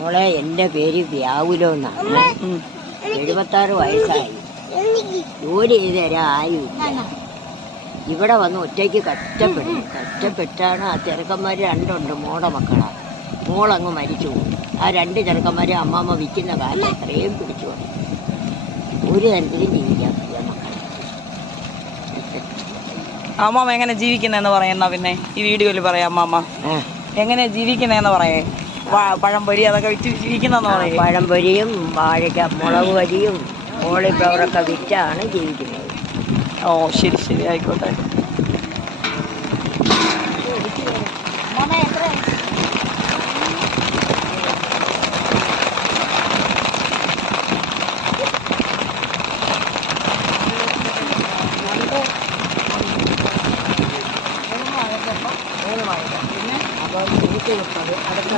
മോളെ, എൻ്റെ പേര് വ്യാകുലോ എന്നാണ്. 76 വയസ്സായി. ജോലി ചെയ്ത് തരാൻ ആരുമില്ല. ഇവിടെ വന്ന് ഒറ്റയ്ക്ക് കഷ്ടപ്പെട്ടാണ്. ആ ചെറുക്കന്മാർ 2 ഉണ്ട്, മോടെ മക്കളാണ്. മോളങ്ങ് മരിച്ചു പോകും. ആ 2 ചെറുക്കന്മാരെ അമ്മാമ്മ വിൽക്കുന്ന കാലം അത്രയും പിടിച്ചു വന്നു. ഒരു തരത്തിലും ജീവിക്കാൻ പറ്റിയ മക്കളെ. അമ്മാമ്മ എങ്ങനെ ജീവിക്കുന്നതെന്ന് പറയുന്ന പിന്നെ ഈ വീഡിയോയിൽ പറയാം. അമ്മാമ്മ എങ്ങനെ ജീവിക്കുന്നതെന്ന് പറയേ. പഴംപൊരി അതൊക്കെ വിറ്റ് ജീവിക്കുന്നതെന്ന് പറയും. പഴംപൊരിയും വാഴയ്ക്ക മുളക് പൊരിയും കോളിഫ്ലവറൊക്കെ വിറ്റാണ് ജീവിക്കുന്നത്. ഓ ശരി ആയിക്കോട്ടെ.